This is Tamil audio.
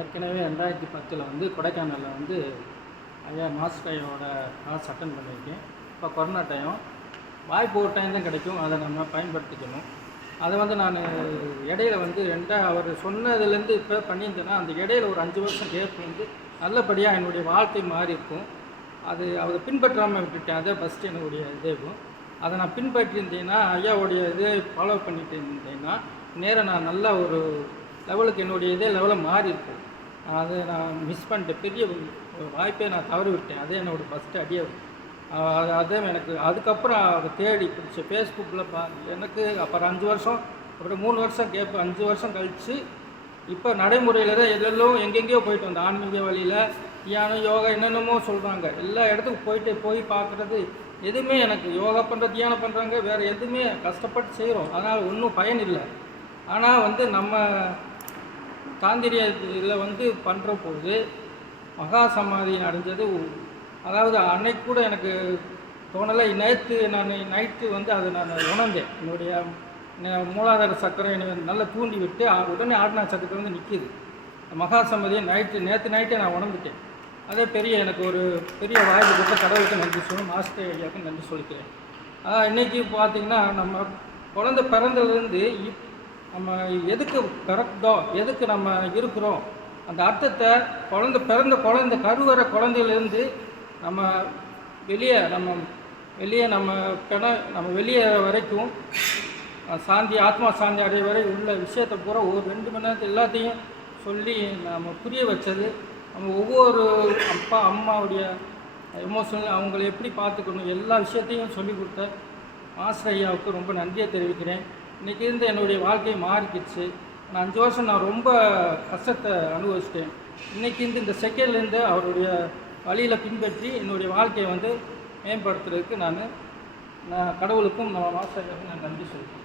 ஏற்கனவே 2010 வந்து கொடைக்கானலில் வந்து ஐயா மாஸ்டர் ஐயாவோட கிளாஸ் அட்டன் பண்ணியிருக்கேன். இப்போ கொரோனா டைம், வாய்ப்பு ஒரு டைம் தான் கிடைக்கும், அதை நம்ம பயன்படுத்திக்கணும். அதை வந்து நான் இடையில வந்து அவர் சொன்னதுலேருந்து இப்போ பண்ணியிருந்தேன்னா, அந்த இடையில ஒரு 5 வருஷம் கேப் வந்து நல்லபடியாக என்னுடைய வாழ்க்கை மாறி இருக்கும். அது அதை பின்பற்றாமல் விட்டுட்டேன். அதை ஃபஸ்ட்டு என்னுடைய இதேவும் அதை நான் பின்பற்றியிருந்தேன்னா, ஐயாவுடைய இதை ஃபாலோ பண்ணிட்டு இருந்தேன்னா நேராக நான் நல்ல ஒரு லெவலுக்கு என்னுடைய இதே லெவலில் மாறி இருக்கும். அதை நான் மிஸ் பண்ணிட்டேன். பெரிய ஒரு வாய்ப்பை நான் தவறி விட்டேன். அதே என்னோடய ஃபஸ்ட்டு அடியே. அதே எனக்கு அதுக்கப்புறம் அதை தேடி பிடிச்ச ஃபேஸ்புக்கில் எனக்கு அப்புறம் 5 வருஷம், அப்புறம் 3 வருஷம் கேட்பேன். 5 வருஷம் கழித்து இப்போ நடைமுறையில் தான் எல்லாம் எங்கெங்கேயோ போயிட்டு வந்தேன். ஆன்மீக வழியில் தியானம், யோகா என்னென்னமோ சொல்கிறாங்க. எல்லா இடத்துக்கும் போய் பார்க்குறது எதுவுமே எனக்கு யோகா பண்ணுற தியானம் பண்ணுறாங்க, வேறு எதுவுமே கஷ்டப்பட்டு செய்கிறோம், அதனால் ஒன்றும் பயன் இல்லை. ஆனால் வந்து நம்ம தாந்திரியத்தில் வந்து பண்ணுற போது மகா சமாதி அடைஞ்சது. அதாவது அன்னைக்கு கூட எனக்கு தோணலை. நைட்டு வந்து அதை நான் உணர்ந்தேன். என்னுடைய மூலாதார சக்கரை நல்லா தூண்டி விட்டு உடனே ஆட்னா சக்கரை வந்து நிற்கிது. மகா சமாதியை நேற்று நைட்டே நான் உணர்ந்துட்டேன். அதே எனக்கு ஒரு பெரிய வாய்ப்பு கொடுத்த கடவுளுக்கு நன்றி சொல்லணும், மாஸ்டர் ஐயாவுக்கு நன்றி சொல்லிக்கிறேன். இன்றைக்கி பார்த்திங்கன்னா நம்ம குழந்தை பிறந்ததுலேருந்து நம்ம எதுக்கு பிறந்தோம், எதுக்கு நம்ம இருக்கிறோம், அந்த அர்த்தத்தை குழந்தை கருவறை குழந்தையிலேருந்து நம்ம வெளியே வரைக்கும் சாந்தி, ஆத்மா சாந்தி அடைய வரை உள்ள விஷயத்தை பூரா ஒரு 2 மணி நேரத்தில் எல்லாத்தையும் சொல்லி நம்ம புரிய வச்சது. நம்ம ஒவ்வொரு அப்பா அம்மாவுடைய எமோஷனல் அவங்கள எப்படி பார்த்துக்கணும் எல்லா விஷயத்தையும் சொல்லி கொடுத்த மாஸ்டர் ஐயாவுக்கு ரொம்ப நன்றியை தெரிவிக்கிறேன். இன்றைக்கி இருந்து என்னுடைய வாழ்க்கையை மாறிக்கிடுச்சு. 5 வருஷம் நான் ரொம்ப கஷ்டத்தை அனுபவிச்சிட்டேன். இன்றைக்கி இந்த செகண்ட்லேருந்து அவருடைய வழியில் பின்பற்றி என்னுடைய வாழ்க்கையை வந்து மேம்படுத்துறதுக்கு நான் கடவுளுக்கும் நம்ம மாஸ்டர் ஐயாவுக்கும் நான் நன்றி சொல்கிறேன்.